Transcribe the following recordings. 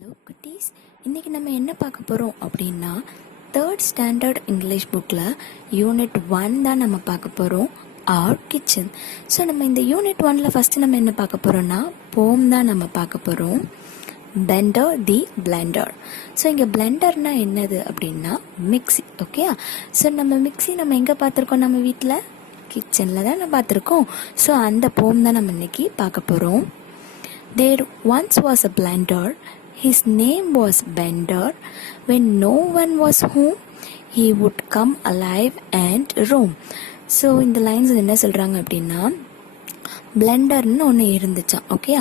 Hello குட்டீஸ், இன்றைக்கி நம்ம என்ன பார்க்க போகிறோம் அப்படின்னா தேர்ட் ஸ்டாண்டர்ட் இங்கிலீஷ் புக்கில் Unit-1 தான் நம்ம பார்க்க போகிறோம், ஆர் கிச்சன். ஸோ நம்ம இந்த Unit-1ல் ஃபஸ்ட்டு நம்ம என்ன பார்க்க போகிறோம்னா போம் தான் நம்ம பார்க்க போகிறோம், பெண்டர் தி பிளெண்டர். ஸோ இங்கே பிளெண்டர்னா என்னது அப்படின்னா மிக்ஸி. ஓகே, ஸோ நம்ம மிக்ஸி நம்ம எங்கே பார்த்துருக்கோம்? நம்ம வீட்டில் கிச்சனில் தான் நம்ம பார்த்துருக்கோம். ஸோ அந்த போம் தான் நம்ம இன்னைக்கு பார்க்க போகிறோம். There once was a blender, his name was Bender. When no one was home, he would come alive and roam. So இந்த லைன்ஸ் என்ன சொல்கிறாங்க அப்படின்னா, பிளெண்டர்னு ஒன்று இருந்துச்சான். ஓகே,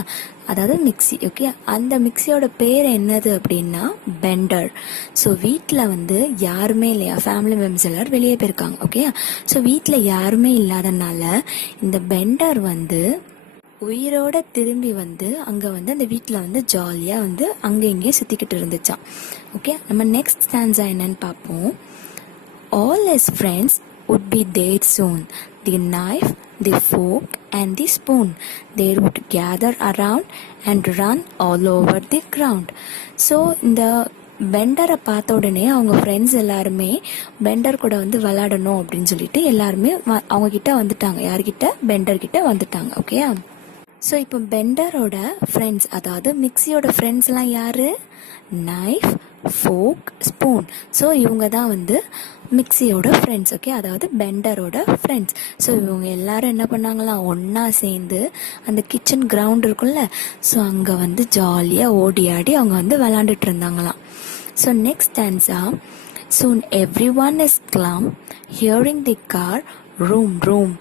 அதாவது மிக்ஸி. ஓகே, அந்த மிக்ஸியோட பேர் என்னது அப்படின்னா பெண்டர். ஸோ வீட்டில் வந்து யாருமே இல்லையா, ஃபேமிலி மெம்பர்ஸ் எல்லோரும் வெளியே போயிருக்காங்க. ஓகே, ஸோ வீட்டில் யாருமே இல்லாதனால இந்த பெண்டர் வந்து உயிரோட திரும்பி வந்து அங்கே வந்து அந்த வீட்டில் வந்து ஜாலியாக வந்து அங்கே இங்கேயும் சுற்றிக்கிட்டு இருந்துச்சான். ஓகே, நம்ம நெக்ஸ்ட் ஸ்டான்ஸா என்னன்னு பார்ப்போம். All his friends would be dead soon. The knife, the fork and the spoon, they would gather around and run all over the ground. So இந்த பெண்டரை பார்த்த உடனே அவங்க ஃப்ரெண்ட்ஸ் எல்லாருமே பெண்டர் கூட வந்து விளையாடணும் அப்படின்னு சொல்லிட்டு எல்லாருமே அவங்க கிட்ட வந்துட்டாங்க. யார்கிட்ட? பெண்டர் கிட்ட வந்துட்டாங்க. ஓகே, ஸோ இப்போ பெண்டரோட ஃப்ரெண்ட்ஸ், அதாவது மிக்ஸியோட ஃப்ரெண்ட்ஸ்லாம் யாரு? Knife, folk, spoon. ஸோ இவங்க தான் வந்து மிக்ஸியோட ஃப்ரெண்ட்ஸ். ஓகே, அதாவது பெண்டரோட ஃப்ரெண்ட்ஸ். ஸோ இவங்க எல்லாரும் என்ன பண்ணாங்களாம், ஒன்றா சேர்ந்து அந்த கிச்சன் கிரவுண்ட் இருக்கும்ல, ஸோ அங்கே வந்து ஜாலியாக ஓடி ஆடி அவங்க வந்து விளாண்டுட்டு இருந்தாங்களாம். So next stanza, soon everyone is glum, hearing the car room room.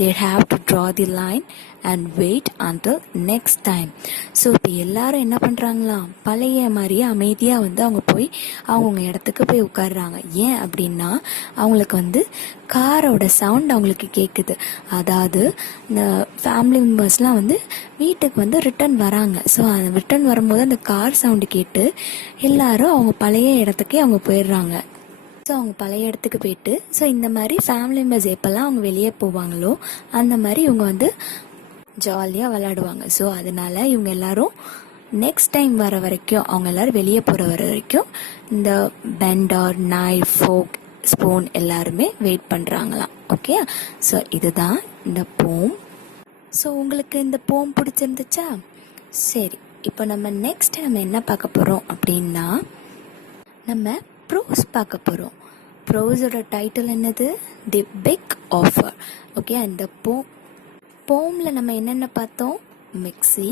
They have to draw the line and wait until next time. So இப்போ எல்லாரும் என்ன பண்ணுறாங்களா, பழைய மாதிரியே அமைதியாக வந்து அவங்க போய் அவங்கவுங்க இடத்துக்கு போய் உட்காடுறாங்க. ஏன் அப்படின்னா அவங்களுக்கு வந்து காரோட சவுண்ட் அவங்களுக்கு கேட்குது. அதாவது இந்த ஃபேமிலி மெம்பர்ஸ்லாம் வந்து வீட்டுக்கு வந்து ரிட்டர்ன் வராங்க. ஸோ அந்த ரிட்டர்ன் வரும்போது அந்த கார் சவுண்டு கேட்டு எல்லாரும் அவங்க பழைய இடத்துக்கே அவங்க போயிடுறாங்க. ஸோ அவங்க பழைய இடத்துக்கு போயிட்டு, ஸோ இந்த மாதிரி ஃபேமிலி மெம்பர்ஸ் எப்போல்லாம் அவங்க வெளியே போவாங்களோ அந்த மாதிரி இவங்க வந்து ஜாலியாக விளையாடுவாங்க. ஸோ அதனால இவங்க எல்லாரும் நெக்ஸ்ட் டைம் வர வரைக்கும், அவங்க எல்லாரும் வெளியே போகிற வர வரைக்கும் இந்த பெண்டர், நைஃப், ஃபோக், ஸ்பூன் எல்லாருமே வெயிட் பண்ணுறாங்களாம். ஓகே, ஸோ இதுதான் இந்த போம். ஸோ உங்களுக்கு இந்த போம் பிடிச்சிருந்துச்சா? சரி, இப்போ நம்ம நெக்ஸ்ட் நம்ம என்ன பார்க்க போகிறோம் அப்படின்னா நம்ம ப்ரோஸ் பார்க்க போகிறோம். ப்ரோஸோட டைட்டில் என்னது? The big offer. ஓகே, அந்த போமில் நம்ம என்னென்ன பார்த்தோம்? மிக்ஸி,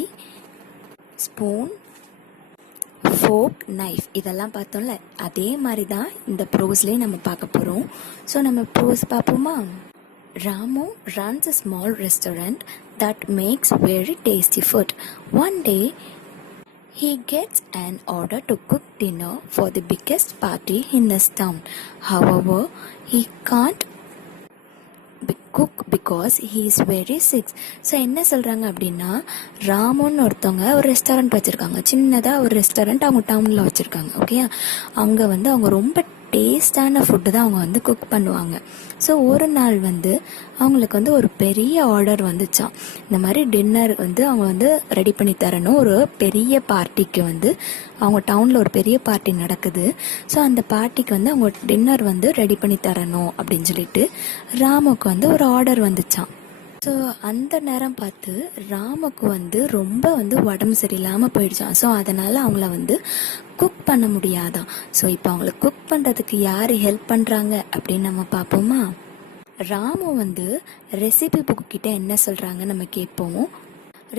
ஸ்பூன், ஃபோக், நைஃப் இதெல்லாம் பார்த்தோம்ல, அதே மாதிரி தான் இந்த ப்ரோஸ்லேயே நம்ம பார்க்க போகிறோம். ஸோ நம்ம ப்ரோஸ் பார்ப்போமா? Ramu runs a small restaurant that makes very tasty food. One day, he gets an order to cook dinner for the biggest party in his town. However, he can't cook because he is very sick. So என்ன சொல்கிறாங்க அப்படின்னா, ராமுன்னு ஒருத்தவங்க ஒரு restaurant வச்சுருக்காங்க. சின்னதாக ஒரு restaurant அவங்க டவுனில் வச்சுருக்காங்க. ஓகே, அங்கே வந்து அவங்க ரொம்ப டேஸ்டான ஃபுட்டு தான் அவங்க வந்து குக் பண்ணுவாங்க. ஸோ ஒரு நாள் வந்து அவங்களுக்கு வந்து ஒரு பெரிய ஆர்டர் வந்துச்சான். இந்த மாதிரி டின்னர் வந்து அவங்க வந்து ரெடி பண்ணி தரணும். ஒரு பெரிய பார்ட்டிக்கு வந்து அவங்க டவுனில் ஒரு பெரிய பார்ட்டி நடக்குது. ஸோ அந்த பார்ட்டிக்கு வந்து அவங்க டின்னர் வந்து ரெடி பண்ணி தரணும் அப்படின்னு சொல்லிட்டு ராமுக்கு வந்து ஒரு ஆர்டர் வந்துச்சான். ஸோ அந்த நேரம் பார்த்து ராமுக்கு வந்து ரொம்ப வந்து உடம்பு சரியில்லாமல் போயிடுச்சான். ஸோ அதனால் அவங்கள வந்து குக் பண்ண முடியாதான். ஸோ இப்போ அவங்களுக்கு குக் பண்ணுறதுக்கு யார் ஹெல்ப் பண்ணுறாங்க அப்படின்னு நம்ம பார்ப்போமா? ராமு வந்து ரெசிபி புக்கிட்ட என்ன சொல்கிறாங்க நம்ம கேட்போம்.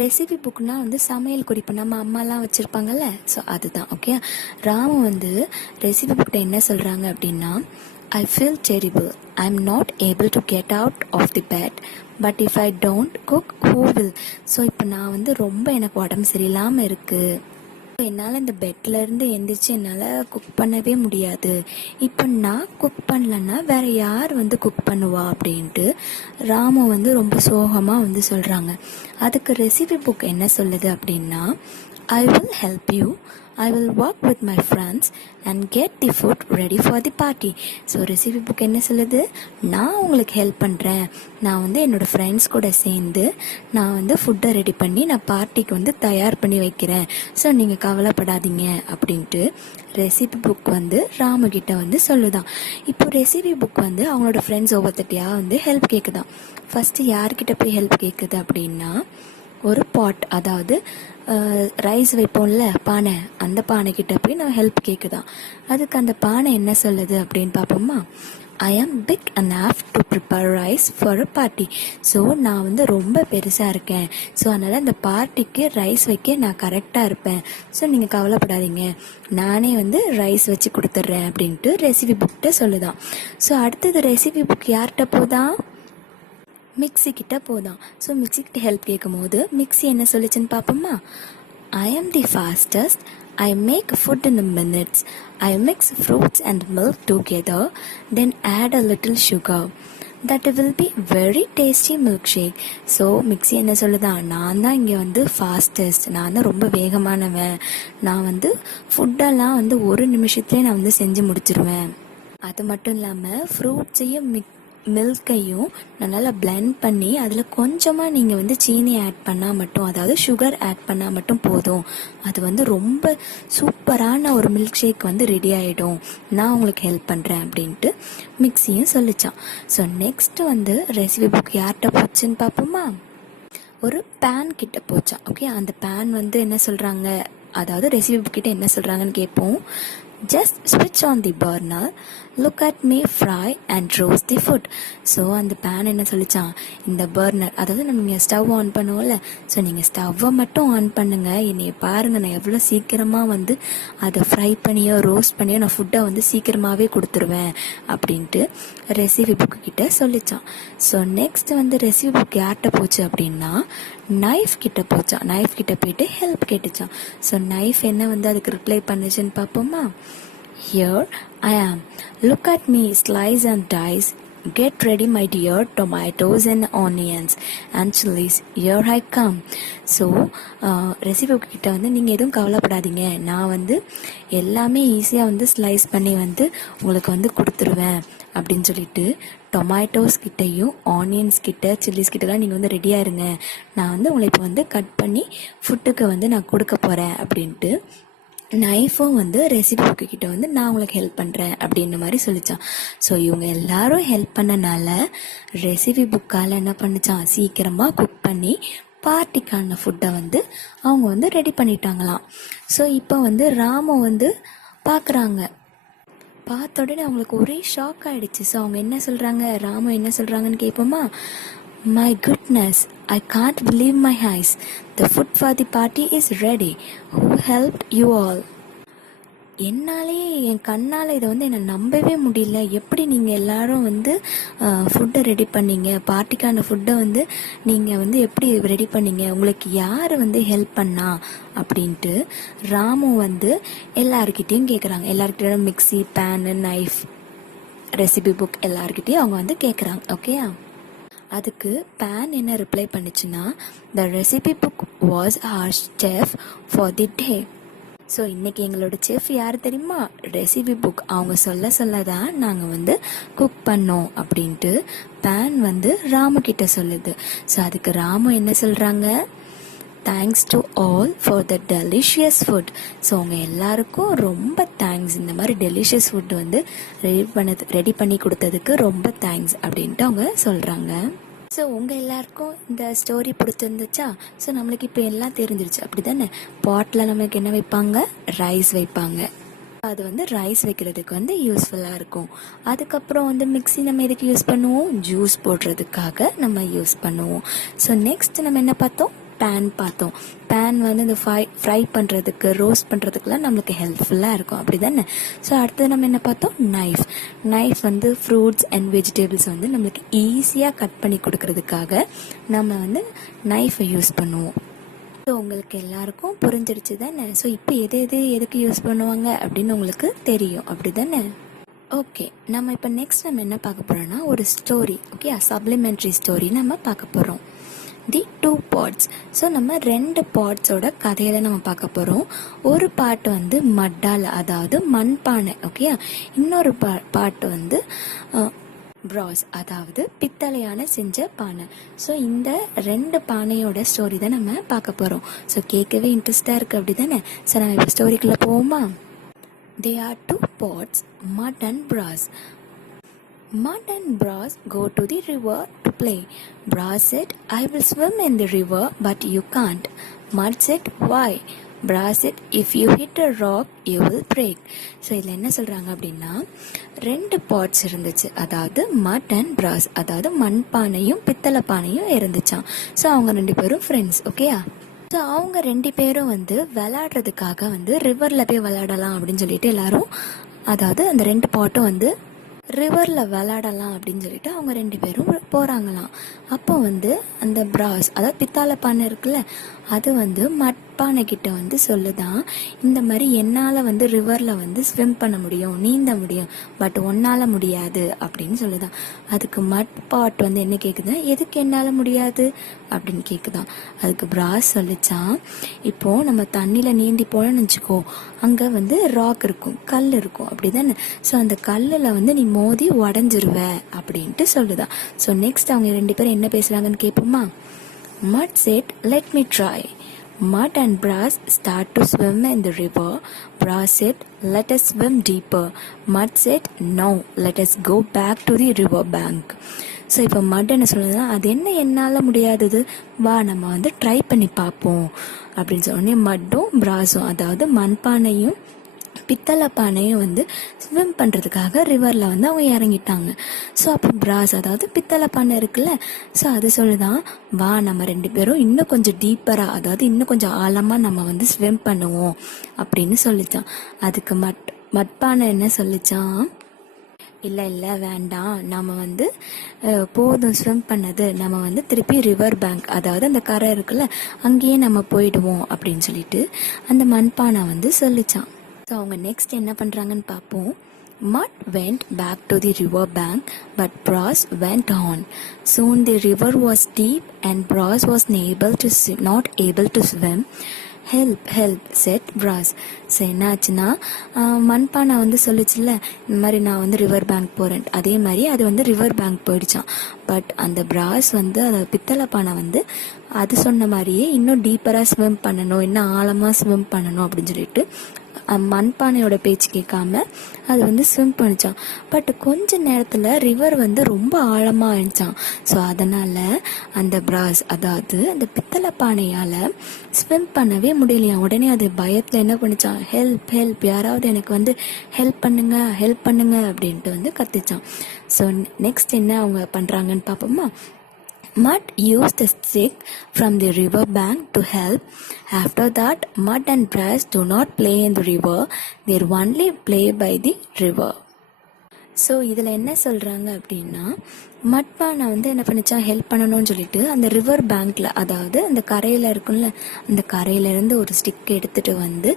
ரெசிபி புக்னா வந்து சமையல் குறிப்பு நம்ம அம்மாலாம் வச்சுருப்பாங்கல்ல, ஸோ அதுதான். ஓகே, ராமு வந்து ரெசிபி புக்கிட்ட என்ன சொல்கிறாங்க அப்படின்னா, I feel terrible. I'm not able to get out of the bed. But if I don't cook, who will? So இப்போ நான் வந்து ரொம்ப எனக்கு உடம்பு சரியில்லாமல் இருக்குது. என்னால் இந்த பெட்லேருந்து எந்திரிச்சு என்னால் குக் பண்ணவே முடியாது. இப்போ நான் குக் பண்ணலன்னா வேறு யார் வந்து குக் பண்ணுவா அப்படின்ட்டு ராமு வந்து ரொம்ப சோகமாக வந்து சொல்கிறாங்க. அதுக்கு ரெசிபி புக் என்ன சொல்லுது அப்படின்னா, I will help you. I will work with my friends and get the food ready for the party. So recipe book என்ன சொல்லுது, நான் உங்களுக்கு ஹெல்ப் பண்ணுறேன். நான் வந்து என்னோடய ஃப்ரெண்ட்ஸ் கூட சேர்ந்து நான் வந்து ஃபுட்டை ரெடி பண்ணி நான் பார்ட்டிக்கு வந்து தயார் பண்ணி வைக்கிறேன். ஸோ நீங்கள் கவலைப்படாதீங்க அப்படின்ட்டு ரெசிபி புக் வந்து ராமுகிட்ட வந்து சொல்லுதான். இப்போ ரெசிபி புக் வந்து அவங்களோட ஃப்ரெண்ட்ஸ் ஒவ்வொருத்தட்டியாக வந்து ஹெல்ப் கேட்குதான். ஃபஸ்ட்டு யார்கிட்ட போய் ஹெல்ப் கேட்குது அப்படின்னா, ஒரு பாட், அதாவது ரைஸ் வைப்போம்ல பானை, அந்த பானைக்கிட்ட போய் நான் ஹெல்ப் கேட்குதான். அதுக்கு அந்த பானை என்ன சொல்லுது அப்படின்னு பார்ப்போமா. I am big enough to prepare rice for a party. So நான் வந்து ரொம்ப பெருசாக இருக்கேன். ஸோ அதனால் அந்த பார்ட்டிக்கு ரைஸ் வைக்க நான் கரெக்டாக இருப்பேன். ஸோ நீங்கள் கவலைப்படாதீங்க, நானே வந்து ரைஸ் வச்சு கொடுத்துட்றேன் அப்படின்ட்டு ரெசிபி புக்கிட்ட சொல்லுதான். ஸோ அடுத்தது ரெசிபி புக் யார்கிட்ட போதான், மிக்ஸி கிட்ட போதான். ஸோ மிக்ஸி கிட்ட ஹெல்ப் கேட்கும் போது மிக்ஸி என்ன சொல்லிச்சுன்னு பார்ப்போமா. ஐ ஆம் தி fastest. I make food in minutes. I mix fruits and milk together, then add a little sugar. That will be very tasty milkshake. So mixie என்ன சொல்லுதான், நான் தான் இங்கே வந்து ஃபாஸ்டஸ்ட், நான் தான் ரொம்ப வேகமானவன், நான் வந்து ஃபுட்டெல்லாம் வந்து ஒரு நிமிஷத்துலேயே நான் வந்து செஞ்சு முடிச்சிருவேன். அது மட்டும் இல்லாமல் ஃப்ரூட்ஸையும் மில்கையும் நான் நல்லா பிளெண்ட் பண்ணி அதில் கொஞ்சமாக நீங்கள் வந்து சீனி ஆட் பண்ணால் மட்டும், அதாவது சுகர் ஆட் பண்ணால் மட்டும் போதும், அது வந்து ரொம்ப சூப்பரான ஒரு மில்க் ஷேக் வந்து ரெடி ஆகிடும், நான் உங்களுக்கு ஹெல்ப் பண்ணுறேன் அப்படின்ட்டு மிக்ஸியும் சொல்லிச்சான். ஸோ நெக்ஸ்ட்டு வந்து ரெசிபி புக் யார்கிட்ட போச்சுன்னு பார்ப்போமா. ஒரு பேன் கிட்ட போச்சான். ஓகே, அந்த பேன் வந்து என்ன சொல்கிறாங்க, அதாவது ரெசிபி புக் கிட்ட என்ன சொல்கிறாங்கன்னு கேட்போம். Just switch on the burner, look at me fry and roast the food. So அந்த பேன் என்ன சொல்லிச்சான், இந்த பர்னர், அதாவது நம்ம ஸ்டவ் ஆன் பண்ணுவோம்ல, ஸோ நீங்கள் ஸ்டவ்வை மட்டும் ஆன் பண்ணுங்கள், என்னைய பாருங்கள், நான் எவ்வளோ சீக்கிரமாக வந்து அதை ஃப்ரை பண்ணியோ ரோஸ்ட் பண்ணியோ நான் ஃபுட்டை வந்து சீக்கிரமாகவே கொடுத்துருவேன் அப்படின்ட்டு ரெசிபி புக்கு கிட்ட சொல்லிச்சான். ஸோ நெக்ஸ்ட் வந்து ரெசிபி புக் யார்கிட்ட போச்சு அப்படின்னா, நைஃப் கிட்ட போச்சான். நைஃப் கிட்ட போயிட்டு ஹெல்ப் கேட்டுச்சான். ஸோ நைஃப் என்ன வந்து அதுக்கு ரிப்ளை பண்ணுச்சுன்னு பார்ப்போமா. Here I am. Look at me, slice and dice. Get ready, my dear, tomatoes and onions and chilies. Here I come. So recipe கிட்ட வந்து நீங்கள் எதுவும் கவலைப்படாதீங்க, நான் வந்து எல்லாமே ஈஸியாக வந்து ஸ்லைஸ் பண்ணி வந்து உங்களுக்கு வந்து கொடுத்துருவேன் அப்படின்னு சொல்லிட்டு டொமேட்டோஸ் கிட்டையும் ஆனியன்ஸ் கிட்ட சில்லிஸ் கிட்டலாம் நீங்கள் வந்து ரெடியாக இருங்க, நான் வந்து உங்களை இப்போ வந்து கட் பண்ணி ஃபுட்டுக்கு வந்து நான் கொடுக்க போகிறேன் அப்படின்ட்டு நைஃபும் வந்து ரெசிபி புக்கு கிட்ட வந்து நான் உங்களுக்கு ஹெல்ப் பண்ணுறேன் அப்படின்ற மாதிரி சொல்லிச்சான். ஸோ இவங்க எல்லாரும் ஹெல்ப் பண்ணனால ரெசிபி புக்கால் என்ன பண்ணிச்சான், சீக்கிரமாக குக் பண்ணி பார்ட்டிக்கான ஃபுட்டை வந்து அவங்க வந்து ரெடி பண்ணிட்டாங்களாம். ஸோ இப்போ வந்து ராமு வந்து பார்க்குறாங்க. பார்த்த உடனே அவங்களுக்கு ஒரே ஷாக் ஆகிடுச்சு. ஸோ அவங்க என்ன சொல்கிறாங்க, ராமு என்ன சொல்கிறாங்கன்னு கேட்போமா. My goodness, I can't believe my eyes. The food for the party is ready. Who helped you all? என்னாலே என் கண்ணால் இதை வந்து என்னை நம்பவே முடியல, எப்படி நீங்கள் எல்லாரும் வந்து ஃபுட்டை ரெடி பண்ணீங்க, பார்ட்டிக்கான ஃபுட்டை வந்து நீங்கள் வந்து எப்படி ரெடி பண்ணீங்க, உங்களுக்கு யார் வந்து ஹெல்ப் பண்ணா அப்படின்ட்டு ராமு வந்து எல்லாருக்கிட்டேயும் கேட்குறாங்க. எல்லாருக்கிட்டையும் mixie, pan, knife, recipe book எல்லாருக்கிட்டையும் அவங்க வந்து கேட்குறாங்க. ஓகே, அதுக்கு பேன் என்ன ரிப்ளை பண்ணுச்சுன்னா, the recipe book was our chef for the day. So இன்றைக்கி எங்களோட செஃப் யார் தெரியுமா, ரெசிபி புக், அவங்க சொல்ல தான் நாங்கள் வந்து குக் பண்ணோம் அப்படின்ட்டு பேன் வந்து ராமு கிட்ட சொல்லுது. ஸோ அதுக்கு ராமு என்ன சொல்கிறாங்க, thanks to all for the delicious food. So அவங்க எல்லாருக்கும் ரொம்ப தேங்க்ஸ், இந்த மாதிரி டெலிஷியஸ் ஃபுட் வந்து ரெடி பண்ணி கொடுத்ததுக்கு ரொம்ப தேங்க்ஸ் அப்படின்ட்டு அவங்க சொல்கிறாங்க. ஸோ உங்கள் எல்லாருக்கும் இந்த ஸ்டோரி பிடிச்சிருந்துச்சா? ஸோ நம்மளுக்கு இப்போ எல்லாம் தெரிஞ்சிருச்சு அப்படி தானே. பாட்டில் நம்மளுக்கு என்ன வைப்பாங்க, ரைஸ் வைப்பாங்க, அது வந்து ரைஸ் வைக்கிறதுக்கு வந்து யூஸ்ஃபுல்லாக இருக்கும். அதுக்கப்புறம் வந்து மிக்ஸி நம்ம எதுக்கு யூஸ் பண்ணுவோம், ஜூஸ் போடுறதுக்காக நம்ம யூஸ் பண்ணுவோம். ஸோ நெக்ஸ்ட் நம்ம என்ன பார்த்தோம், பேன் பார்த்தோம். பேன் வந்து இந்த ஃப்ரை பண்ணுறதுக்கு, ரோஸ்ட் பண்ணுறதுக்குலாம் நம்மளுக்கு ஹெல்ப்ஃபுல்லாக இருக்கும் அப்படி தானே. ஸோ அடுத்தது நம்ம என்ன பார்த்தோம், நைஃப் வந்து ஃப்ரூட்ஸ் அண்ட் வெஜிடபிள்ஸ் வந்து நம்மளுக்கு ஈஸியாக கட் பண்ணி கொடுக்கறதுக்காக நம்ம வந்து நைஃபை யூஸ் பண்ணுவோம். ஸோ உங்களுக்கு எல்லாருக்கும் புரிஞ்சிருச்சு தானே. ஸோ இப்போ எதுக்கு யூஸ் பண்ணுவாங்க அப்படின்னு உங்களுக்கு தெரியும் அப்படி தானே. ஓகே, நம்ம இப்போ நெக்ஸ்ட் நம்ம என்ன பார்க்க போகிறோம்னா ஒரு ஸ்டோரி. ஓகே, சப்ளிமெண்ட்ரி ஸ்டோரி நம்ம பார்க்க போகிறோம். தி டூ பார்ட்ஸ். ஸோ நம்ம 2 பார்ட்ஸோட கதையில நம்ம பார்க்க போகிறோம். ஒரு பாட்டு வந்து மட்டால், அதாவது மண்பானை, ஓகே. இன்னொரு பாட்டு வந்து ப்ராஸ், அதாவது பித்தளையான செஞ்ச பானை. ஸோ இந்த 2 பானையோட ஸ்டோரி தான் நம்ம பார்க்க போகிறோம். ஸோ கேட்கவே இன்ட்ரெஸ்டாக இருக்குது, அப்படி தானே? ஸோ நம்ம இப்போ ஸ்டோரிக்குள்ளே போவோமா? There are 2 pots, mud and brass. Mud and brass go to the river to play. Brass said, I will swim in the river, but you can't. Mud said, why? Brass said, if you hit a rock, you will break. So இதில் என்ன சொல்கிறாங்க அப்படின்னா, 2 pots இருந்துச்சு, அதாவது மட் and பிராஸ், அதாவது மண்பானையும் பித்தளை பானையும் இருந்துச்சான். ஸோ அவங்க 2 பேரும் ஃப்ரெண்ட்ஸ், ஓகேயா? ஸோ அவங்க 2 பேரும் வந்து விளையாடுறதுக்காக வந்து ரிவரில் போய் விளையாடலாம் அப்படின்னு சொல்லிட்டு எல்லாரும், அதாவது அந்த 2 பாட்டும் வந்து ரிவரில் விளையாடலாம் அப்படின்னு சொல்லிட்டு அவங்க 2 பேரும் போகிறாங்களாம். அப்போ வந்து அந்த பிராஸ், அதாவது பித்தாளை பானை இருக்குல்ல, அது வந்து மட்பானை கிட்ட வந்து சொல்லுதான், இந்த மாதிரி என்னால் வந்து ரிவரில் வந்து ஸ்விம் பண்ண முடியும், நீந்த முடியும், பட் உன்னால் முடியாது அப்படின்னு சொல்லுதான். அதுக்கு மட் பாட் வந்து என்ன கேட்குதான், எதுக்கு என்னால் முடியாது அப்படின்னு கேட்குதான். அதுக்கு பிராஸ் சொல்லிச்சான், இப்போது நம்ம தண்ணியில் நீந்தி போனோன்னு வச்சுக்கோ, அங்கே வந்து ராக் இருக்கும், கல் இருக்கும், அப்படி தானே? ஸோ அந்த கல்லில் வந்து நீ மோதி உடஞ்சிருவ அப்படின்ட்டு சொல்லுதான். ஸோ நெக்ஸ்ட் அவங்க 2 பேரும் என்ன பேசுகிறாங்கன்னு கேட்போமா? Mud said, let me try. Mud and brass start to swim in the river. Brass said, let us swim deeper. Mud said, no, let us go back to the river bank. So இப்போ மட் என்ன சொல்லுதுன்னா, அது என்ன என்னால் முடியாதது, வா நம்ம வந்து ட்ரை பண்ணி பார்ப்போம் அப்படின்னு சொன்னோடனே மட்டும் பிராஸும், அதாவது மண்பானையும் பித்தளை பானையும் வந்து ஸ்விம் பண்ணுறதுக்காக ரிவரில் வந்து அவங்க இறங்கிட்டாங்க. ஸோ அப்போ பிராஸ், அதாவது பித்தளை பானை இருக்குல்ல, ஸோ அது சொல்லுதான், வா நம்ம 2 பேரும் இன்னும் கொஞ்சம் டீப்பராக, அதாவது இன்னும் கொஞ்சம் ஆழமாக நம்ம வந்து ஸ்விம் பண்ணுவோம் அப்படின்னு சொல்லிச்சான். அதுக்கு மட்பானை என்ன சொல்லிச்சான், இல்லை வேண்டாம், நம்ம வந்து போதும் ஸ்விம் பண்ணது, நம்ம வந்து திருப்பி ரிவர் பேங்க், அதாவது அந்த கரை இருக்குல்ல, அங்கேயே நம்ம போயிடுவோம் அப்படின்னு சொல்லிட்டு அந்த மண்பானை வந்து சொல்லிச்சான். ஸோ அவங்க நெக்ஸ்ட் என்ன பண்ணுறாங்கன்னு பார்ப்போம். Mud went back to the river bank, but Prose went on. Soon the river was deep and Prose was not able to swim. Help, help, said Prose. So என்னாச்சுன்னா, மண்பானை வந்து சொல்லிச்சுல்ல, இந்த மாதிரி நான் வந்து ரிவர் பேங்க் போகிறேன், அதே மாதிரி அது வந்து ரிவர் பேங்க் போயிடுச்சான். பட் அந்த பிராஸ் வந்து, அதாவது பித்தளை பானை வந்து அது சொன்ன மாதிரியே இன்னும் டீப்பராக ஸ்விம் பண்ணணும், இன்னும் ஆழமாக ஸ்விம் பண்ணணும் அப்படின்னு சொல்லிட்டு மண்பானையோட பேச்சு கேட்காம அது வந்து ஸ்விம் பண்ணிச்சான். பட் கொஞ்ச நேரத்தில் ரிவர் வந்து ரொம்ப ஆழமாக ஆயிடுச்சான். ஸோ அதனால் அந்த பிராஸ், அதாவது அந்த பித்தளை பானையால் ஸ்விம் பண்ணவே முடியலையா. உடனே அது பயத்தில் என்ன பண்ணிச்சான், ஹெல்ப் ஹெல்ப், யாராவது எனக்கு வந்து ஹெல்ப் பண்ணுங்க அப்படின்ட்டு வந்து கத்திச்சான். ஸோ நெக்ஸ்ட் என்ன அவங்க பண்ணுறாங்கன்னு பார்ப்போமா? Mud used a stick from the river bank to help. After that, Mud and Brass do not play in the river. They only play by the river. So இதில் என்ன சொல்கிறாங்க அப்படின்னா, மட்பானை வந்து என்ன பண்ணிச்சா, ஹெல்ப் பண்ணணும்னு சொல்லிட்டு அந்த ரிவர் பேங்க்கில், அதாவது அந்த கரையில் இருக்கும்ல, அந்த கரையிலேருந்து ஒரு ஸ்டிக் எடுத்துகிட்டு வந்து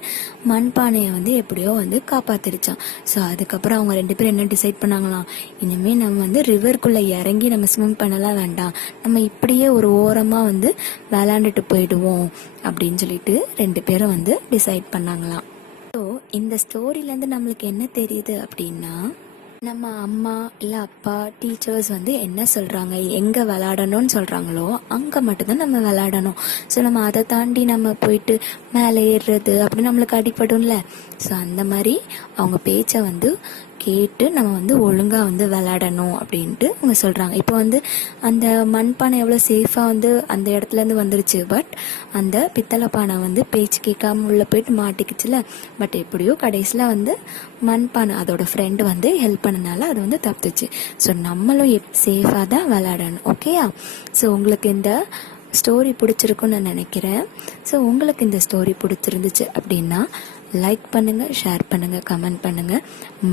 மண்பானையை வந்து எப்படியோ வந்து காப்பாற்றிடுச்சான். ஸோ அதுக்கப்புறம் அவங்க 2 பேரும் என்ன டிசைட் பண்ணாங்களாம், இனிமேல் நம்ம வந்து ரிவருக்குள்ளே இறங்கி நம்ம ஸ்விம் பண்ணலாம் வேண்டாம், நம்ம இப்படியே ஒரு ஓரமாக வந்து விளாண்டுட்டு போயிடுவோம் அப்படின்னு சொல்லிட்டு 2 பேரும் வந்து டிசைட் பண்ணாங்களாம். ஸோ இந்த ஸ்டோரியிலேருந்து நம்மளுக்கு என்ன தெரியுது அப்படின்னா, நம்ம அம்மா இல்லை அப்பா, டீச்சர்ஸ் வந்து என்ன சொல்கிறாங்க, எங்கே விளாடணும்னு சொல்கிறாங்களோ அங்கே மட்டும்தான் நம்ம விளாடணும். ஸோ நம்ம அதை தாண்டி நம்ம போயிட்டு மேலே ஏறுறது அப்படி நம்மளுக்கு அடிப்படும்ல. ஸோ அந்த மாதிரி அவங்க பேச்சை வந்து கேட்டு நம்ம வந்து ஒழுங்காக வந்து விளையாடணும் அப்படின்ட்டு அவங்க சொல்கிறாங்க. இப்போ வந்து அந்த மண்பானை எவ்வளோ சேஃபாக வந்து அந்த இடத்துலேருந்து வந்துருச்சு. பட் அந்த பித்தளை பானை வந்து பேச்சு கேட்காம உள்ளே போயிட்டு மாட்டிக்கிச்சுல. பட் எப்படியோ கடைசியில் வந்து மண்பானை அதோட ஃப்ரெண்டு வந்து ஹெல்ப் பண்ணனால அது வந்து தப்பிச்சு. ஸோ நம்மளும் சேஃபாக தான் விளையாடணும். ஓகேயா? ஸோ உங்களுக்கு இந்த ஸ்டோரி பிடிச்சிருக்குன்னு நான் நினைக்கிறேன். ஸோ உங்களுக்கு இந்த ஸ்டோரி பிடிச்சிருந்துச்சு அப்படின்னா லைக் பண்ணுங்கள், ஷேர் பண்ணுங்கள், கமெண்ட் பண்ணுங்கள்.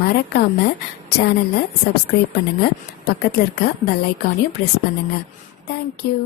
மறக்காமல் சேனலை சப்ஸ்கிரைப் பண்ணுங்கள். பக்கத்தில் இருக்க பெல் ஐக்கானையும் ப்ரெஸ் பண்ணுங்கள். தேங்க்யூ.